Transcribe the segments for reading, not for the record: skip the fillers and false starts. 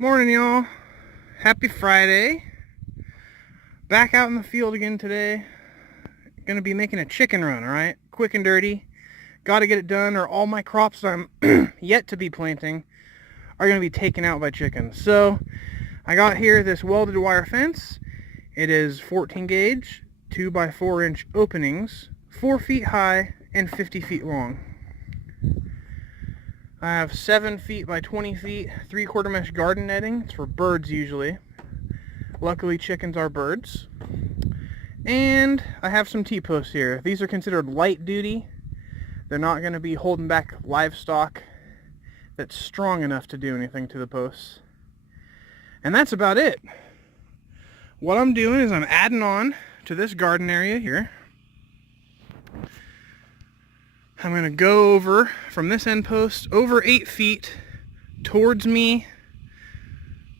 Morning, y'all. Happy Friday. Back out in the field again today. Gonna be making a chicken run, alright? Quick and dirty. Gotta get it done or all my crops I'm yet to be planting are gonna be taken out by chickens. So, I got here this welded wire fence. It is 14 gauge, 2 by 4 inch openings, 4 feet high and 50 feet long. I have 7 feet by 20 feet, 3/4 mesh garden netting. It's for birds usually. Luckily chickens are birds. And I have some T-posts here. These are considered light duty. They're not going to be holding back livestock that's strong enough to do anything to the posts. And that's about it. What I'm doing is I'm adding on to this garden area here. I'm going to go over from this end post over 8 feet towards me,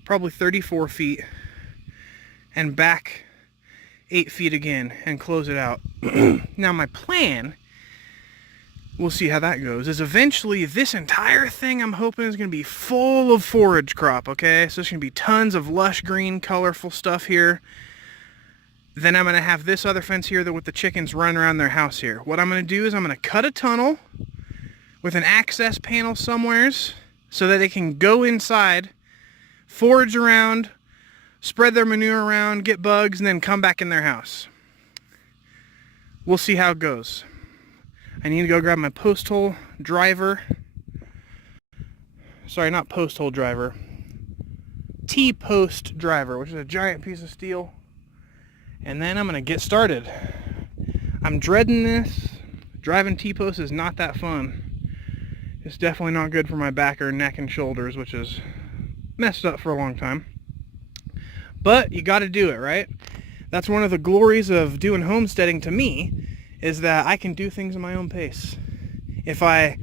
probably 34 feet, and back 8 feet again and close it out. Now my plan, we'll see how that goes, is eventually this entire thing I'm hoping is going to be full of forage crop, okay? So there's going to be tons of lush green, colorful stuff here. Then I'm going to have this other fence here that with the chickens run around their house here. What I'm going to do is I'm going to cut a tunnel with an access panel somewheres so that they can go inside, forage around, spread their manure around, get bugs, and then come back in their house. We'll see how it goes. I need to go grab my post hole driver. Sorry, not post hole driver. T-post driver, which is a giant piece of steel. And then I'm going to get started. I'm dreading this. Driving T-posts is not that fun. It's definitely not good for my back or neck and shoulders, which is messed up for a long time. But you got to do it, right? That's one of the glories of doing homesteading to me, is that I can do things at my own pace. If I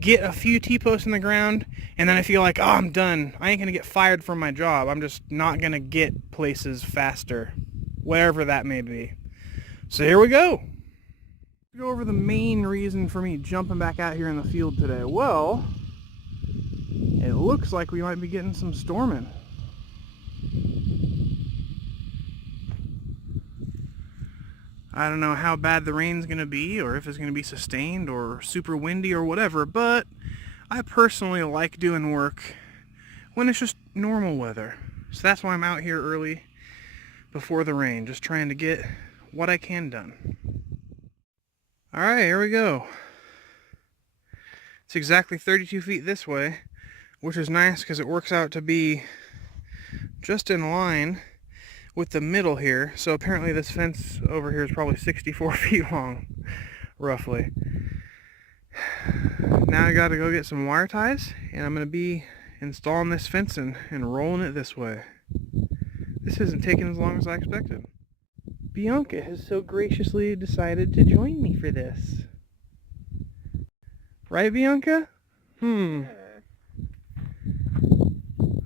get a few T-posts in the ground and then I feel like, oh, I'm done, I ain't going to get fired from my job. I'm just not going to get places faster, wherever that may be. So here we go. Go over the main reason for me jumping back out here in the field today. Well, it looks like we might be getting some storming. I don't know how bad the rain's going to be, or if it's going to be sustained or super windy or whatever, but I personally like doing work when it's just normal weather. So that's why I'm out here early before the rain, just trying to get what I can done. Alright, here we go. It's exactly 32 feet this way, which is nice because it works out to be just in line with the middle here. So apparently this fence over here is probably 64 feet long, roughly. Now I gotta go get some wire ties, and I'm gonna be installing this fence and rolling it this way. This isn't taking as long as I expected. Bianca has so graciously decided to join me for this. Right, Bianca? I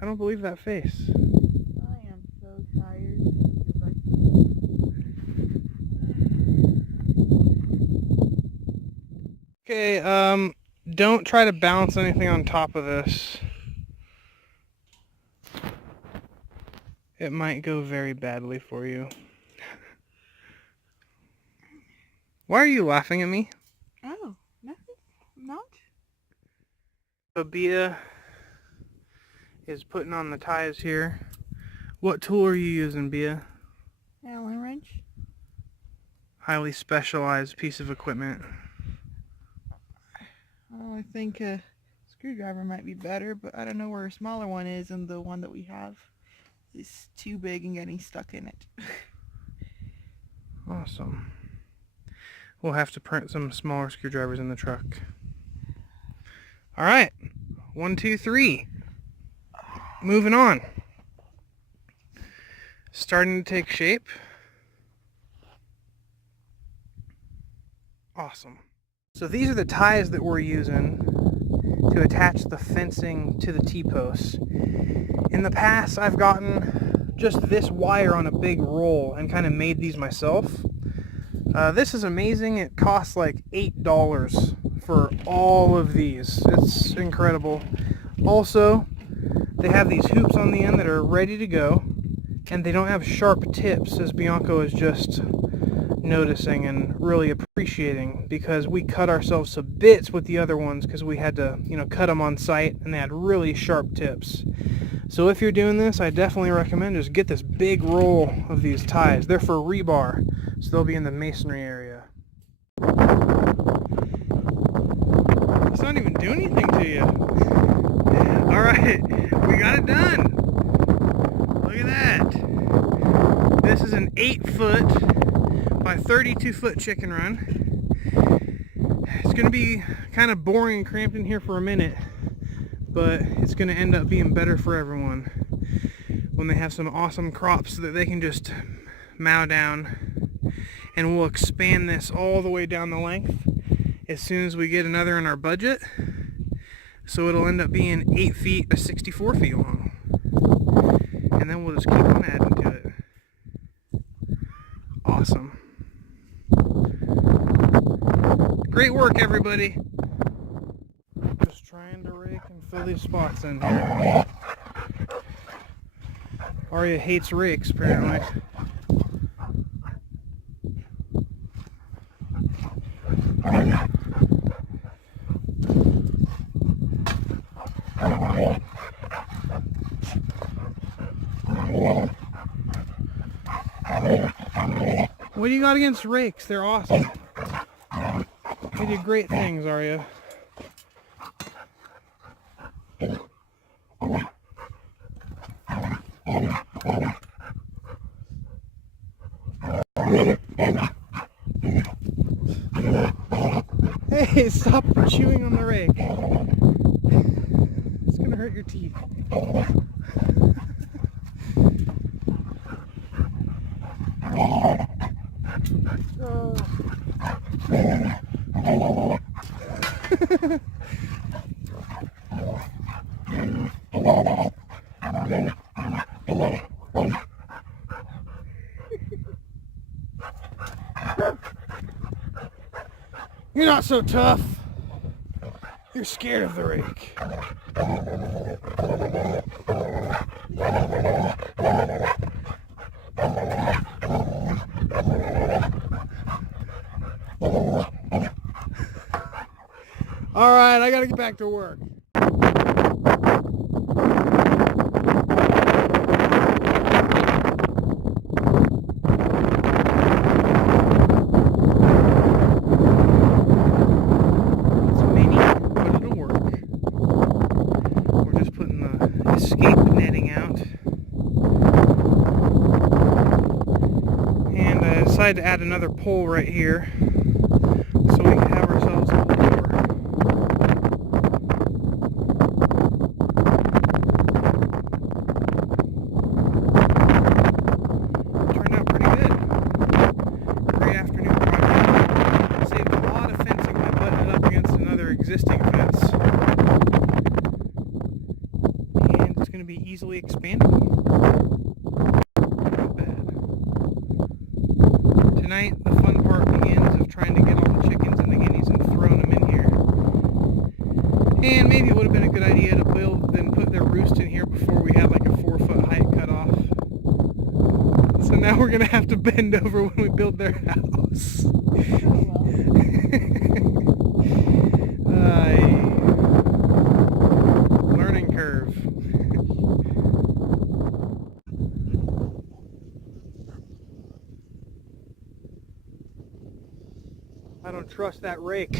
don't believe that face. I am so tired. Okay, don't try to balance anything on top of this. It might go very badly for you. Why are you laughing at me? Oh, nothing. Not? Bia is putting on the ties here. What tool are you using, Bia? Allen wrench. Highly specialized piece of equipment. Oh, I think a screwdriver might be better, but I don't know where a smaller one is, and the one that we have is too big and getting stuck in it. Awesome. We'll have to print some smaller screwdrivers in the truck. Alright. 1, 2, 3. Moving on. Starting to take shape. Awesome. So these are the ties that we're using to attach the fencing to the T-posts. In the past, I've gotten just this wire on a big roll and kind of made these myself. This is amazing. It costs like $8 for all of these. It's incredible. Also, they have these hoops on the end that are ready to go, and they don't have sharp tips, as Bianco is just noticing and really appreciating, because we cut ourselves to bits with the other ones because we had to, cut them on site, and they had really sharp tips. So if you're doing this, I definitely recommend just get this big roll of these ties. They're for rebar, so they'll be in the masonry area. It's not even doing anything to you. Alright, we got it done. Look at that. This is an 8-foot by 32-foot chicken run. It's going to be kind of boring and cramped in here for a minute, but it's going to end up being better for everyone when they have some awesome crops that they can just mow down. And we'll expand this all the way down the length as soon as we get another in our budget. So it'll end up being 8 feet to 64 feet long. And then we'll just keep on adding to it. Awesome. Great work, everybody. Just trying to rake and fill these spots in here. Arya hates rakes, apparently. What do you got against rakes? They're awesome. They do great things, Arya. Hey, stop chewing on the rake. It's gonna hurt your teeth. You're not so tough. You're scared of the rake. All right, I gotta get back to work. Escape netting out, and I decided to add another pole right here so we can have ourselves a lure. Turned out pretty good. Great afternoon project. Saved a lot of fencing by butting it up against another existing fence. Going to be easily expandable. Not bad. Tonight, the fun part begins of trying to get all the chickens and the guineas and throwing them in here. And maybe it would have been a good idea to put their roost in here before we had like a 4-foot height cut off. So now we're going to have to bend over when we build their house. Learning curve. I don't trust that rake.